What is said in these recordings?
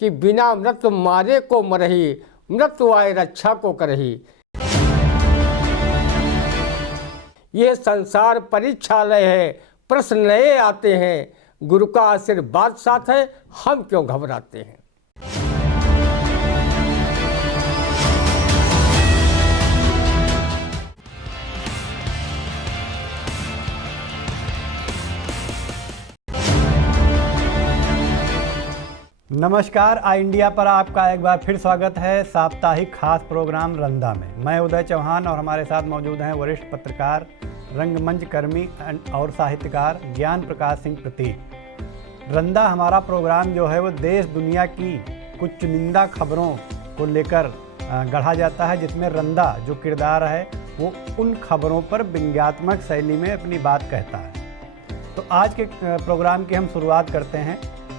कि बिना मृत्यु मारे को मरही, मृत्यु आए रक्षा को करही। ये संसार परीक्षालय है, प्रश्न नए आते हैं, गुरु का आशीर्वाद साथ है, हम क्यों घबराते हैं। नमस्कार, आई इंडिया पर आपका एक बार फिर स्वागत है साप्ताहिक खास प्रोग्राम रंदा में। मैं उदय चौहान और हमारे साथ मौजूद हैं वरिष्ठ पत्रकार, रंगमंच कर्मी और साहित्यकार ज्ञान प्रकाश सिंह प्रतीक। रंदा हमारा प्रोग्राम जो है वो देश दुनिया की कुछ चुनिंदा खबरों को लेकर गढ़ा जाता है, जिसमें रंदा जो किरदार है वो उन खबरों पर व्यंग्यात्मक शैली में अपनी बात कहता है। तो आज के प्रोग्राम की हम शुरुआत करते हैं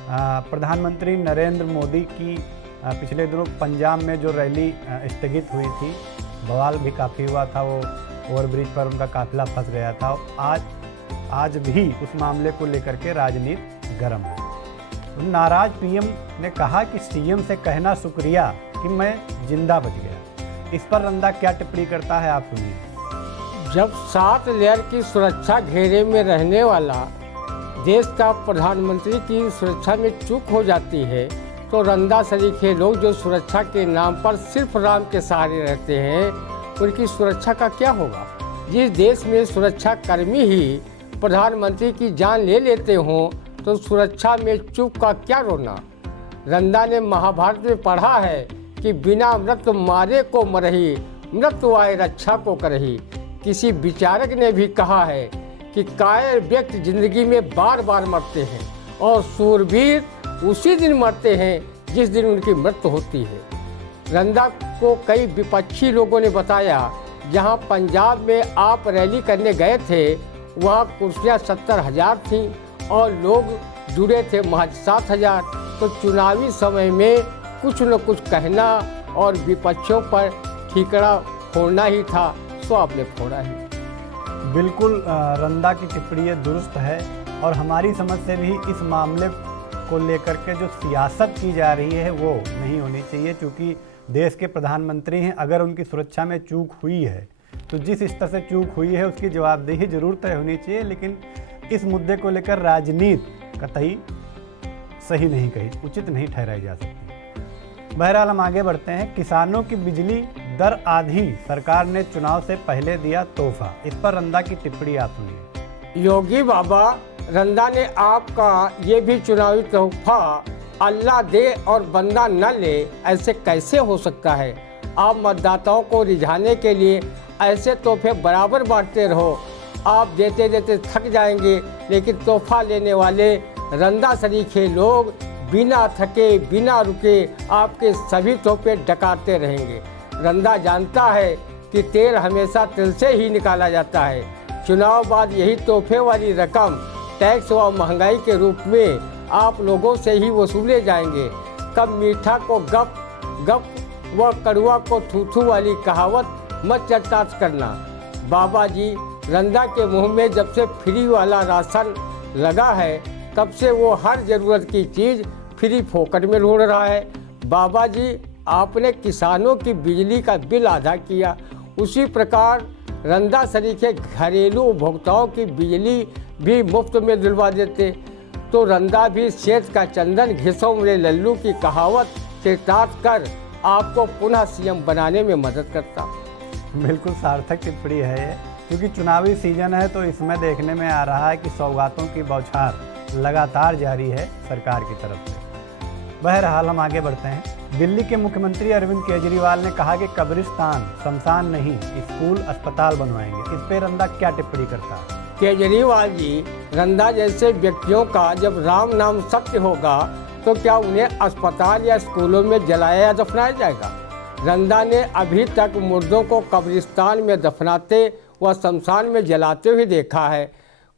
प्रधानमंत्री नरेंद्र मोदी की पिछले दिनों पंजाब में जो रैली स्थगित हुई थी, बवाल भी काफ़ी हुआ था, वो ओवरब्रिज पर उनका काफिला फंस गया था। आज भी उस मामले को लेकर के राजनीति गर्म है। तो नाराज पीएम ने कहा कि सीएम से कहना शुक्रिया कि मैं जिंदा बच गया। इस पर रंदा क्या टिप्पणी करता है, आप सुनिए। जब 7 लेयर की सुरक्षा घेरे में रहने वाला देश का प्रधानमंत्री की सुरक्षा में चूक हो जाती है, तो रंदा सरीखे लोग जो सुरक्षा के नाम पर सिर्फ राम के सहारे रहते हैं, उनकी सुरक्षा का क्या होगा। जिस देश में सुरक्षा कर्मी ही प्रधानमंत्री की जान ले लेते हों, तो सुरक्षा में चूक का क्या रोना। रंदा ने महाभारत में पढ़ा है कि बिना मृत्यु मारे को मरही, मृत्यु आए रक्षा को करही। किसी विचारक ने भी कहा है कि कायर व्यक्ति जिंदगी में बार बार मरते हैं और सूरवीर उसी दिन मरते हैं जिस दिन उनकी मृत्यु होती है। रंदा को कई विपक्षी लोगों ने बताया, जहां पंजाब में आप रैली करने गए थे, वहां कुर्सियां 70,000 थीं और लोग जुड़े थे महज 7,000। तो चुनावी समय में कुछ न कुछ कहना और विपक्षियों पर ठीकरा फोड़ना ही था, सो आपने फोड़ा ही। बिल्कुल, रंदा की टिप्पणी दुरुस्त है और हमारी समझ से भी इस मामले को लेकर के जो सियासत की जा रही है वो नहीं होनी चाहिए, क्योंकि देश के प्रधानमंत्री हैं। अगर उनकी सुरक्षा में चूक हुई है तो जिस स्तर से चूक हुई है उसकी जवाबदेही जरूर तय होनी चाहिए, लेकिन इस मुद्दे को लेकर राजनीति कतई सही नहीं कही, उचित नहीं ठहराई जा सकती। बहरहाल हम आगे बढ़ते हैं। किसानों की बिजली दर आधी, सरकार ने चुनाव से पहले दिया तोहफा। इस पर रंदा की टिप्पणी आप सुनिए। योगी बाबा, रंदा ने आपका ये भी चुनावी तोहफा अल्लाह दे और बंदा न ले, ऐसे कैसे हो सकता है। आप मतदाताओं को रिझाने के लिए ऐसे तोहफे बराबर बांटते रहो। आप देते देते थक जाएंगे, लेकिन तोहफा लेने वाले रंदा सरीखे लोग बिना थके बिना रुके आपके सभी तोहफे डकाते रहेंगे। रंदा जानता है कि तेल हमेशा तिल से ही निकाला जाता है। चुनाव बाद यही तोहफे वाली रकम टैक्स व महंगाई के रूप में आप लोगों से ही वसूले जाएंगे। कब मीठा को गप गप व कड़वा को थू थू वाली कहावत मत चर्चा करना। बाबा जी, रंदा के मुंह में जब से फ्री वाला राशन लगा है, तब से वो हर ज़रूरत की चीज़ फ्री फोकट में ढूंढ रहा है। बाबा जी, आपने किसानों की बिजली का बिल आधा किया, उसी प्रकार रंदा सरीखे घरेलू उपभोक्ताओं की बिजली भी मुफ्त में दिलवा देते, तो रंदा भी सेठ का चंदन घिसो मेरे लल्लू की कहावत से ताक कर आपको पुनः सीएम बनाने में मदद करता। बिल्कुल सार्थक टिप्पणी है ये, क्योंकि चुनावी सीजन है, तो इसमें देखने में आ रहा है कि सौगातों की बौछार लगातार जारी है सरकार की तरफ से। बहरहाल हम आगे बढ़ते हैं। दिल्ली के मुख्यमंत्री अरविंद केजरीवाल ने कहा कि कब्रिस्तान शमशान नहीं, स्कूल अस्पताल बनवाएंगे। इस पे रंदा क्या टिप्पणी करता है। केजरीवाल जी, रंदा जैसे व्यक्तियों का जब राम नाम सत्य होगा, तो क्या उन्हें अस्पताल या स्कूलों में जलाया या दफनाया जाएगा। रंदा ने अभी तक मुर्दों को कब्रिस्तान में दफनाते व शमशान में जलाते हुए देखा है।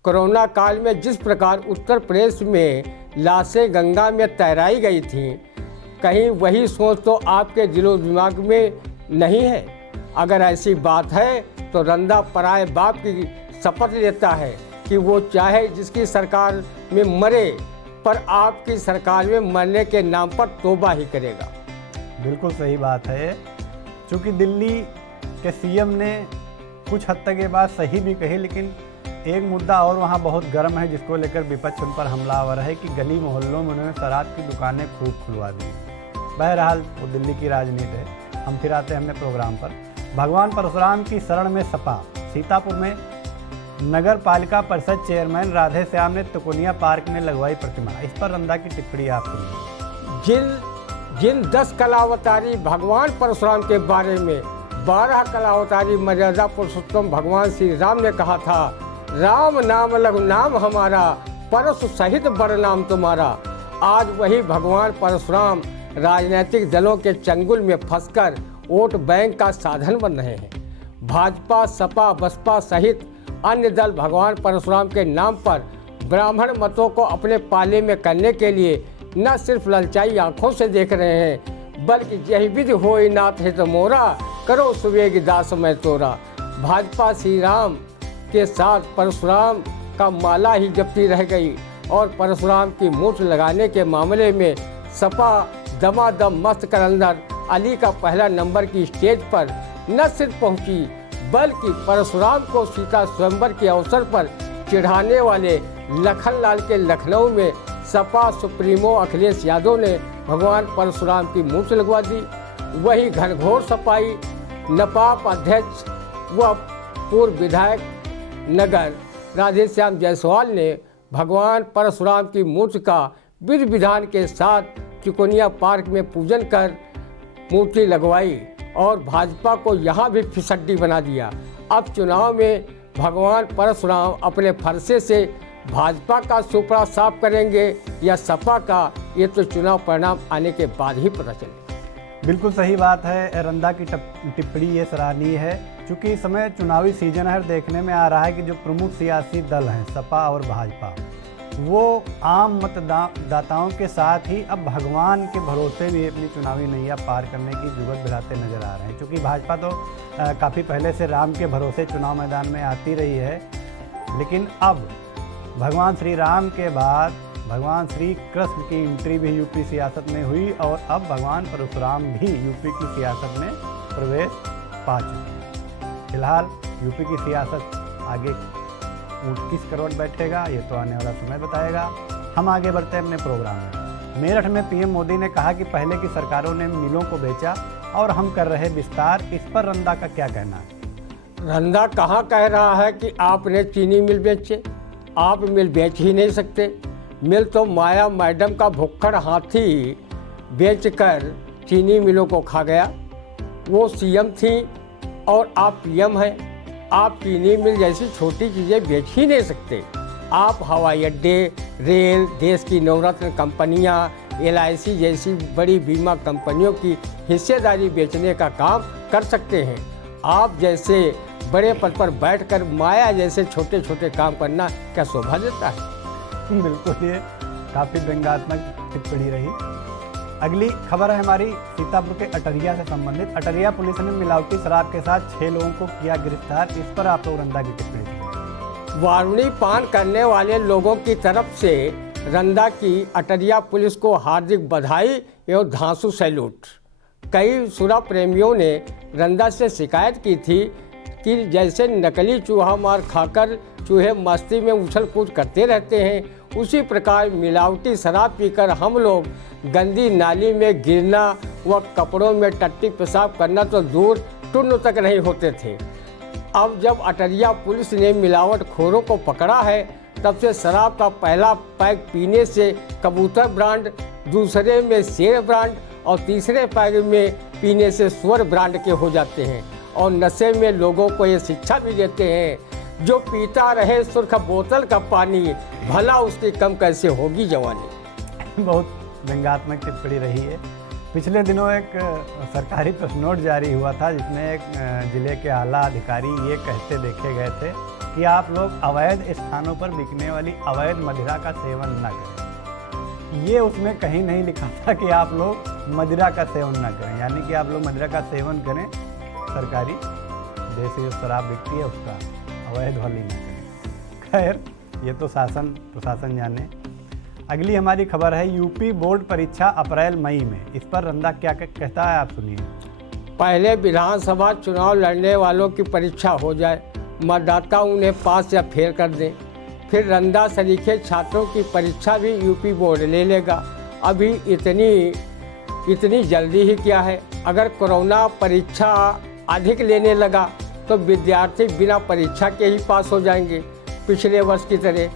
कोरोना काल में जिस प्रकार उत्तर प्रदेश में लाशें गंगा में तैराई गई थीं, कहीं वही सोच तो आपके दिलो दिमाग में नहीं है। अगर ऐसी बात है तो रंदा पराए बाप की शपथ लेता है कि वो चाहे जिसकी सरकार में मरे, पर आपकी सरकार में मरने के नाम पर तौबा ही करेगा। बिल्कुल सही बात है। चूँकि दिल्ली के सीएम ने कुछ हद तक ये बात सही भी कही, लेकिन एक मुद्दा और वहाँ बहुत गर्म है जिसको लेकर विपक्ष उन पर हमलावर है कि गली मोहल्लों में उन्होंने शराब की दुकानें खूब खुलवा दी। बहरहाल वो दिल्ली की राजनीति है। हम फिर आते हैं अपने प्रोग्राम पर। भगवान परशुराम की शरण में सपा। सीतापुर में नगर पालिका परिषद चेयरमैन राधे श्याम ने तुकुनिया पार्क में लगवाई प्रतिमा। इस पर रंदा की टिप्पणी आप सुनिए। जिन 10 कलावतारी भगवान परशुराम के बारे में 12 कलावतारी मर्यादा पुरुषोत्तम भगवान श्री राम ने कहा था, राम नाम लघु नाम हमारा, परशु सहित बड़ नाम तुम्हारा। आज वही भगवान परशुराम राजनीतिक दलों के चंगुल में फंसकर वोट बैंक का साधन बन रहे हैं। भाजपा, सपा, बसपा सहित अन्य दल भगवान परशुराम के नाम पर ब्राह्मण मतों को अपने पाले में करने के लिए न सिर्फ ललचाई आंखों से देख रहे हैं, बल्कि यही विधि होई नाथ हित मोरा, करो सुवेग दास मैं तोरा। भाजपा श्री राम के साथ परशुराम का माला ही जपती रह गई और परशुराम की मूर्ति लगाने के मामले में सपा दमादम मस्त करंदर अली का पहला नंबर की स्टेज पर न सिर्फ पहुंची, बल्कि परशुराम को सीता स्वयंवर के अवसर पर चिढ़ाने वाले लखनलाल के लखनऊ में सपा सुप्रीमो अखिलेश यादव ने भगवान परशुराम की मूर्ति लगवा दी। वही घनघोर सपाई नपाप अध्यक्ष व पूर्व विधायक नगर राधे श्याम जायसवाल ने भगवान परशुराम की मूर्ति का विधि विधान के साथ तिकोनिया पार्क में पूजन कर मूर्ति लगवाई और भाजपा को यहाँ भी फिसड्डी बना दिया। अब चुनाव में भगवान परशुराम अपने फरसे से भाजपा का सुपड़ा साफ करेंगे या सपा का, ये तो चुनाव परिणाम आने के बाद ही पता चलेगा। बिल्कुल सही बात है। रंदा की टिप्पणी ये सराहनीय है। चूँकि इस समय चुनावी सीजन है, देखने में आ रहा है कि जो प्रमुख सियासी दल हैं सपा और भाजपा, वो आम मतदाताओं के साथ ही अब भगवान के भरोसे भी अपनी चुनावी नैया पार करने की जुगत भिड़ाते नजर आ रहे हैं। क्योंकि भाजपा तो काफ़ी पहले से राम के भरोसे चुनाव मैदान में आती रही है, लेकिन अब भगवान श्री राम के बाद भगवान श्री कृष्ण की एंट्री भी यूपी सियासत में हुई और अब भगवान परशुराम भी यूपी की सियासत में प्रवेश पा चुके हैं। फिलहाल यूपी की सियासत आगे ऊँट किस करवट बैठेगा, ये तो आने वाला समय बताएगा। हम आगे बढ़ते हैं अपने प्रोग्राम में। मेरठ में पीएम मोदी ने कहा कि पहले की सरकारों ने मिलों को बेचा और हम कर रहे विस्तार। इस पर रंदा का क्या कहना है? रंदा कहाँ कह रहा है कि आपने चीनी मिल बेचे? आप मिल बेच ही नहीं सकते। मिल तो माया मैडम का भुक्खड़ हाथी बेचकर चीनी मिलों को खा गया। वो सीएम थी और आप पीएम हैं। आप चीनी मिल जैसी छोटी चीज़ें बेच ही नहीं सकते। आप हवाई अड्डे, रेल, देश की नवरत्न कंपनियां, LIC जैसी बड़ी बीमा कंपनियों की हिस्सेदारी बेचने का काम कर सकते हैं। आप जैसे बड़े पद पर बैठकर माया जैसे छोटे छोटे काम करना क्या शोभा देता है? बिल्कुल, ये काफ़ी व्यंग्यात्मक टिप्पणी रही। अगली खबर है हमारी सीतापुर के अटरिया से संबंधित। अटरिया पुलिस ने मिलावटी शराब के साथ 6 लोगों को किया गिरफ्तार। इस पर आप लोग रंदा की टिप्पणी। वारुणी पान करने वाले लोगों की तरफ से रंदा की अटरिया पुलिस को हार्दिक बधाई एवं धांसू सैल्यूट। कई सुरा प्रेमियों ने रंदा से शिकायत की थी कि जैसे नकली चूहा मार खाकर चूहे मस्ती में उछल कूद करते रहते हैं, उसी प्रकार मिलावटी शराब पीकर हम लोग गंदी नाली में गिरना व कपड़ों में टट्टी पेशाब करना तो दूर टुन्न तक नहीं होते थे। अब जब अटरिया पुलिस ने मिलावटखोरों को पकड़ा है, तब से शराब का पहला पैक पीने से कबूतर ब्रांड, दूसरे में शेर ब्रांड और तीसरे पैक में पीने से स्वर ब्रांड के हो जाते हैं। और नशे में लोगों को ये शिक्षा भी देते हैं, जो पीता रहे सुर्ख बोतल का पानी, भला उसकी कम कैसे होगी जवानी। बहुत व्यंग्यात्मक टिप्पणी रही है। पिछले दिनों एक सरकारी प्रेस नोट जारी हुआ था जिसमें एक जिले के आला अधिकारी ये कहते देखे गए थे कि आप लोग अवैध स्थानों पर बिकने वाली अवैध मदिरा का सेवन न करें। ये उसमें कहीं नहीं लिखा था कि आप लोग मदिरा का सेवन न करें, यानी कि आप लोग मदिरा का सेवन करें, सरकारी देसी जो शराब बिकती है उसका अवैध वाली न करें। खैर, ये तो शासन प्रशासन जाने। अगली हमारी खबर है यूपी बोर्ड परीक्षा अप्रैल मई में। इस पर रंदा क्या कहता है, आप सुनिए। पहले विधानसभा चुनाव लड़ने वालों की परीक्षा हो जाए, मतदाता उन्हें पास या फेल कर दें, फिर रंदा सरीखे छात्रों की परीक्षा भी यूपी बोर्ड ले लेगा। अभी इतनी जल्दी ही क्या है? अगर कोरोना परीक्षा अधिक लेने लगा तो विद्यार्थी बिना परीक्षा के ही पास हो जाएंगे, पिछले वर्ष की तरह।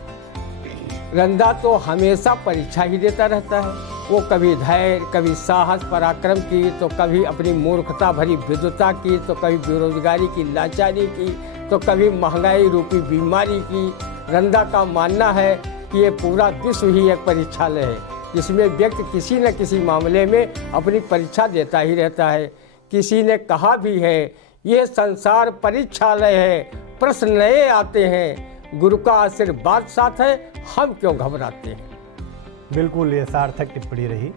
रंदा तो हमेशा परीक्षा ही देता रहता है। वो कभी धैर्य, कभी साहस पराक्रम की, तो कभी अपनी मूर्खता भरी विद्वता की, तो कभी बेरोजगारी की लाचारी की, तो कभी महंगाई रूपी बीमारी की। रंदा का मानना है कि ये पूरा विश्व ही एक परीक्षालय है, जिसमें व्यक्ति किसी न किसी मामले में अपनी परीक्षा देता ही रहता है। किसी ने कहा भी है, ये संसार परीक्षालय है, प्रश्न नए आते हैं, गुरु का आशीर्वाद साथ है, हम क्यों घबराते हैं। बिल्कुल, ये सार्थक टिप्पणी रही।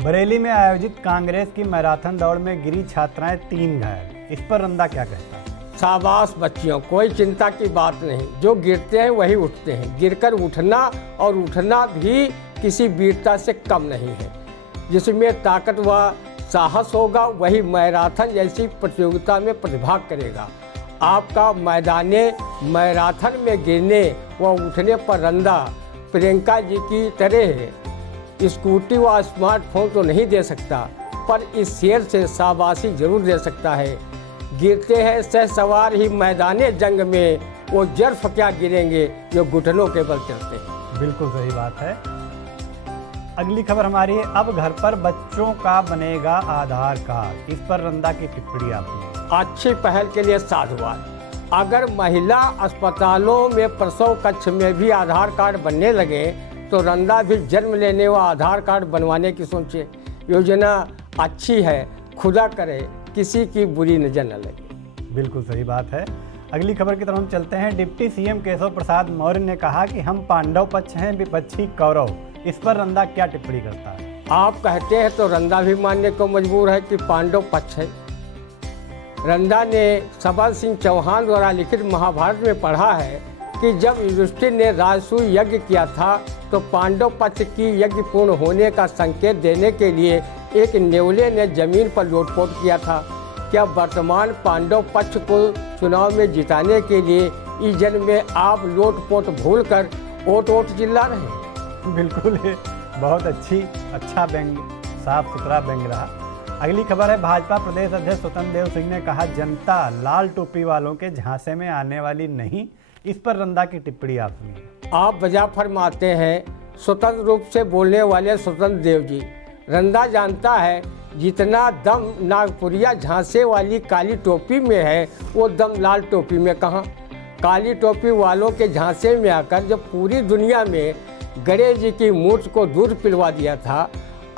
बरेली में आयोजित कांग्रेस की मैराथन दौड़ में गिरी छात्राएं 3 घायल। इस पर रंदा क्या कहता है? शाबाश बच्चियों, कोई चिंता की बात नहीं। जो गिरते हैं वही उठते हैं। गिरकर उठना और उठना भी किसी वीरता से कम नहीं है। जिसमें ताकत व साहस होगा वही मैराथन जैसी प्रतियोगिता में प्रतिभाग करेगा। आपका मैराथन में गिरने व उठने पर रंदा प्रियंका जी की तरह स्कूटी व स्मार्टफोन तो नहीं दे सकता, पर इस शेर से शाबाशी जरूर दे सकता है। गिरते हैं सहसवार ही मैदाने जंग में, वो जर्फ क्या गिरेंगे जो घुटनों के बल चलते हैं। बिल्कुल सही बात है। अगली खबर हमारी है, अब घर पर बच्चों का बनेगा आधार कार्ड। इस पर रंदा की टिप्पणी आपने। अच्छी पहल के लिए साधुवाद। अगर महिला अस्पतालों में प्रसव कक्ष में भी आधार कार्ड बनने लगे तो रंदा भी जन्म लेने व आधार कार्ड बनवाने की सोचे। योजना अच्छी है, खुदा करे किसी की बुरी नजर न लगे। बिल्कुल सही बात है। अगली खबर की तरफ हम चलते हैं। डिप्टी सीएम केशव प्रसाद मौर्य ने कहा कि हम पांडव पक्ष हैं, विपक्षी कौरव। इस पर रंदा क्या टिप्पणी करता है? आप कहते हैं तो रंदा भी मानने को मजबूर है कि पांडव पक्ष है। रंदा ने सबल सिंह चौहान द्वारा लिखित महाभारत में पढ़ा है कि जब युधिष्ठिर ने राजसूय यज्ञ किया था तो पांडव पक्ष की यज्ञ पूर्ण होने का संकेत देने के लिए एक नेवले ने जमीन पर लोटपोट किया था। क्या वर्तमान पांडव पक्ष को चुनाव में जिताने के लिए इस जन्म में आप लोटपोट भूलकर ओट ओट चिल्ला रहे हैं? बिल्कुल, बहुत अच्छा व्यंग, साफ सुथरा व्यंग रहा। अगली खबर है, भाजपा प्रदेश अध्यक्ष स्वतंत्र देव सिंह ने कहा जनता लाल टोपी वालों के झांसे में आने वाली नहीं। इस पर रंदा की टिप्पणी आप सुनिए। आप बजा फरमाते हैं स्वतंत्र रूप से बोलने वाले स्वतंत्र देव जी। रंदा जानता है जितना दम नागपुरिया झांसे वाली काली टोपी में है वो दम लाल टोपी में कहाँ। काली टोपी वालों के झांसे में आकर जब पूरी दुनिया में गणेश जी की मूर्ति को दूध पिलवा दिया था,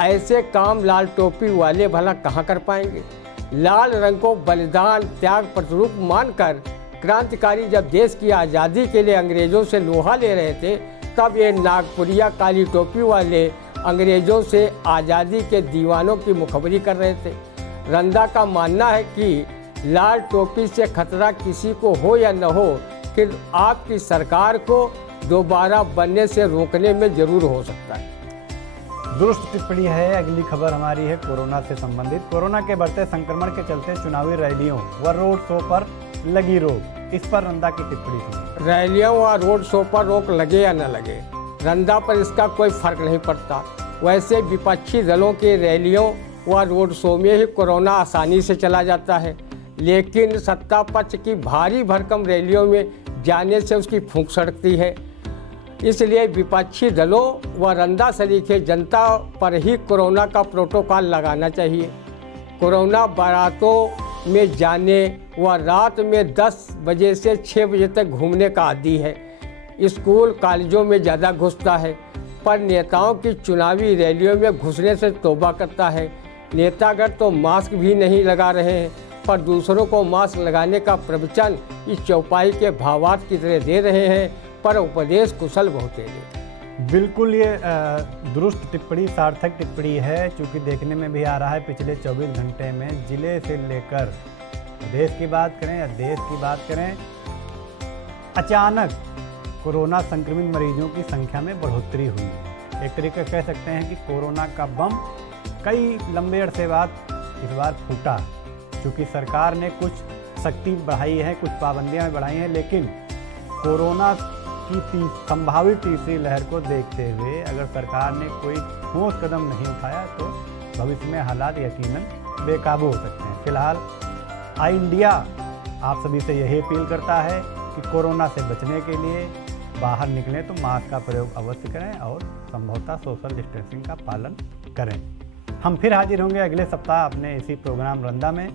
ऐसे काम लाल टोपी वाले भला कहाँ कर पाएंगे। लाल रंग को बलिदान त्याग प्रतिरूप मानकर क्रांतिकारी जब देश की आज़ादी के लिए अंग्रेजों से लोहा ले रहे थे, तब ये नागपुरिया काली टोपी वाले अंग्रेजों से आज़ादी के दीवानों की मुखबरी कर रहे थे। रंदा का मानना है कि लाल टोपी से खतरा किसी को हो या न हो, कि आपकी सरकार को दोबारा बनने से रोकने में जरूर हो सकता है। दुरुस्त टिप्पणी है। अगली खबर हमारी है कोरोना से संबंधित। कोरोना के बढ़ते संक्रमण के चलते चुनावी रैलियों व रोड शो पर लगी रोक। इस पर रंदा की टिप्पणी सुनिए। रैलियों व रोड शो पर रोक लगे या न लगे, रंदा पर इसका कोई फर्क नहीं पड़ता। वैसे विपक्षी दलों के रैलियों व रोड शो में ही कोरोना आसानी से चला जाता है, लेकिन सत्ता पक्ष की भारी भरकम रैलियों में जाने से उसकी फूंक सड़ती है। इसलिए विपक्षी दलों व रंदा सरीखे जनता पर ही कोरोना का प्रोटोकॉल लगाना चाहिए। कोरोना बारातों में जाने व रात में 10 बजे से 6 बजे तक घूमने का आदी है। स्कूल कॉलेजों में ज़्यादा घुसता है, पर नेताओं की चुनावी रैलियों में घुसने से तौबा करता है। नेतागण तो मास्क भी नहीं लगा रहे हैं, पर दूसरों को मास्क लगाने का प्रवचन इस चौपाई के भावार्थ की तरह दे रहे हैं, पर उपदेश कुशल बहुतेरे। बिल्कुल, ये दुरुस्त टिप्पणी, सार्थक टिप्पणी है। चूँकि देखने में भी आ रहा है पिछले 24 घंटे में जिले से लेकर प्रदेश की बात करें या देश की बात करें, अचानक कोरोना संक्रमित मरीजों की संख्या में बढ़ोतरी हुई है। एक तरीके कह सकते हैं कि कोरोना का बम कई लंबे अरसे बाद इस बार फूटा। क्योंकि सरकार ने कुछ सख्ती बढ़ाई है, कुछ पाबंदियां बढ़ाई हैं, लेकिन कोरोना की संभावित तीसरी लहर को देखते हुए अगर सरकार ने कोई ठोस कदम नहीं उठाया तो भविष्य में हालात यकीनन बेकाबू हो सकते हैं। फिलहाल आई इंडिया आप सभी से यही अपील करता है कि कोरोना से बचने के लिए बाहर निकलें तो मास्क का प्रयोग अवश्य करें और संभवतः सोशल डिस्टेंसिंग का पालन करें। हम फिर हाजिर होंगे अगले सप्ताह अपने इसी प्रोग्राम रंदा में।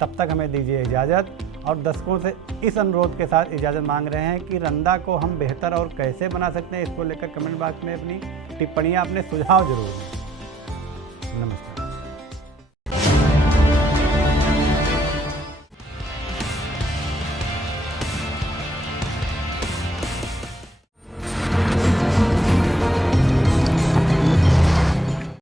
तब तक हमें दीजिए इजाज़त और दर्शकों से इस अनुरोध के साथ इजाज़त मांग रहे हैं कि रंदा को हम बेहतर और कैसे बना सकते हैं, इसको लेकर कमेंट बॉक्स में अपनी टिप्पणियाँ, अपने सुझाव जरूर दें। नमस्कार।